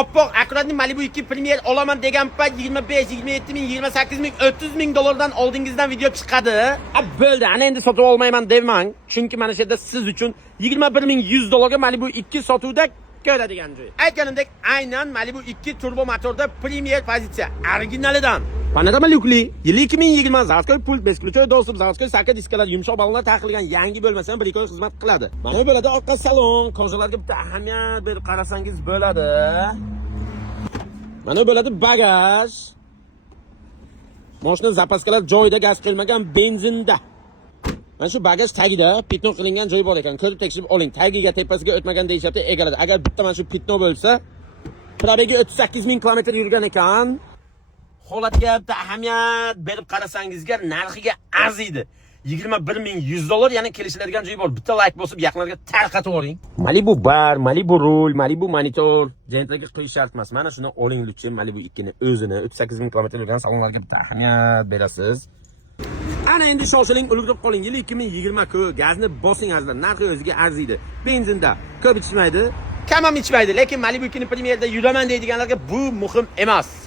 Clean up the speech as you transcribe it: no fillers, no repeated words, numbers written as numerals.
oppoq akkuratli Malibu 2 Premier olaman degan payt 25, 27 ming, 28 ming, 30 ming dollardan oldingizdan video chiqadi. Bo'ldi, ana endi sotib olmayman demang. Chunki mana shu yerda siz uchun 21.100 dollarga Malibu 2 sotuvda ko'radigan joy. Aytganimdek, aynan Malibu 2 turbo motorda Premier pozitsiya, originalidan. Panorama lyukli, yil 2020, zavodga pult, beskluchoy dostуп, zavodga saka diskalar, yumshoq balonlar taqilgan yangi bo'lmasa ham bir ikki oy xizmat qiladi. Mana bu bo'ladi orqa salon, ko'zalarga bitta ahamiyat berib qarasangiz bo'ladi. Mana bu bo'ladi bagaj. Mashina zapaskalar joyida, gaz qo'yilmagan benzinda. Mana shu bagaj tagida pitno qilingan joy bor ekan. Ko'rib tekshirib oling. Tagiga, tepasiga o'tmagan deyapti, egaladi. Agar bitta mana shu pitno bo'lsa, probegi 38 ming kilometr yurgan ekan. Holatga bitta ahamiyat berib qarasangizga narxiga arziydi. 21.100 dollar, ya'ni kelishiladigan joyi bor. Bitta like bosib yaqinlarga tarqatib yuboring. Malibu bar, Malibu rul, Malibu monitor, jentlarga qo'yish shart emas. Mana shuni oling lutfen Malibu 2 ni o'zini 38 ming kilometr yurgan salonlarga bitta ahamiyat berasiz. Ana endi shoshiling, ulgurib qoling. Yil 2020 gazni bosing azizlar. Narxi o'ziga arziydi. Benzinda ko'p ichmaydi, kam ham ichmaydi, lekin Malibu 2 ni Premierda yuraman deydiganlarga bu muhim emas.